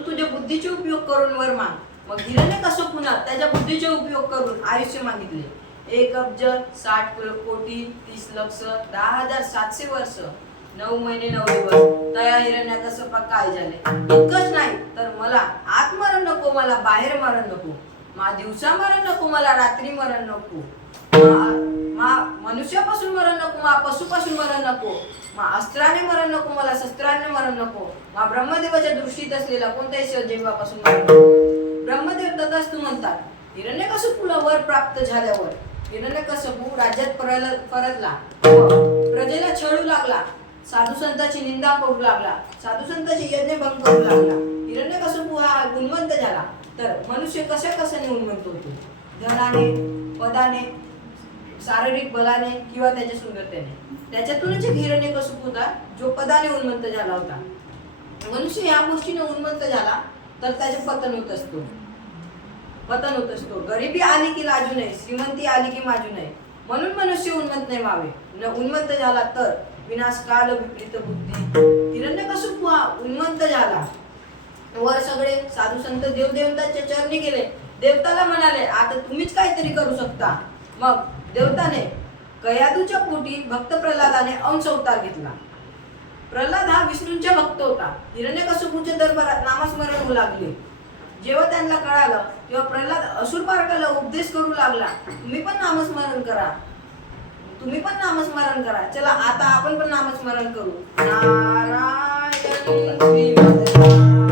तू तुझ्या बुद्धीचे उपयोग करून वर माग. मग हिरण्यकश्यपूने त्याच्या बुद्धीचे उपयोग करून आयुष्य मागितले. 1 अब्ज 60 कोटी 30 लक्ष 10,700 वर्ष 9 महिने 9 दिवस. तया हिरण्यकश्यपा काय झाले. इतकंच नाही तर मला आत मरण नको, मला बाहेर मरण नको, मा दिवसा मरण नको, मला रात्री मरण नको, मा मनुष्यापासून मरण नको, मा पशुपासून मरण नको, मा अस्त्राने मरण नको, मला शस्त्राने मरण नको, मा ब्रह्मदेवाच्या दृष्टीत असलेला कोणत्याही जीवापासून मरण नको. ब्रह्मदेव तथास्तु म्हणतात. हिरण्यकश्यपूला वर प्राप्त झाल्यावर हिरण्यकश्यपू राज्यात परतला, प्रजेला छळू लागला, साधू संतांची निंदा करू लागला, साधू संतांची यज्ञ भंग करू लागला. हिरण्यकश्यपू हा गुणवंत झाला. तर मनुष्य कशाने उन्मत्त होतो. धनाने, पदाने, शारीरिक बलाने किंवा त्याच्या सुंदरतेने. त्याच्यातूनच एक हिरण्यकश्यपू होता जो पदाने उन्मत्त झाला होता. मनुष्य या गोष्टीने उन्मत्त झाला तर त्याचे पतन होत असतो. गरिबी आली की लाजू नये, श्रीमंती आली की माजू नये, म्हणून मनुष्य उन्मत्त नाही व्हावे. उन्मत्त झाला तर विनाश काल विपरीत बुद्धी. हिरण्यकश्यपू हा उन्मत्त झाला. वर सगळे साधू संत देवदेवतांच्या चरणी गेले. देवताला म्हणाले आता तुम्हीच काहीतरी करू शकता. मग देवताने कयादूच्या पोटी भक्त प्रल्हादाने अंश अवतार घेतला. प्रल्हाद हा विष्णूंचा भक्त होता. हिरण्यकश्यपूच्या दरबारात नामस्मरण होऊ लागले. जेव्हा त्यांना कळालं तेव्हा प्रल्हाद असुरपारकाला उपदेश करू लागला. तुम्ही पण नामस्मरण करा. चला आता आपण पण नामस्मरण करू. नारायण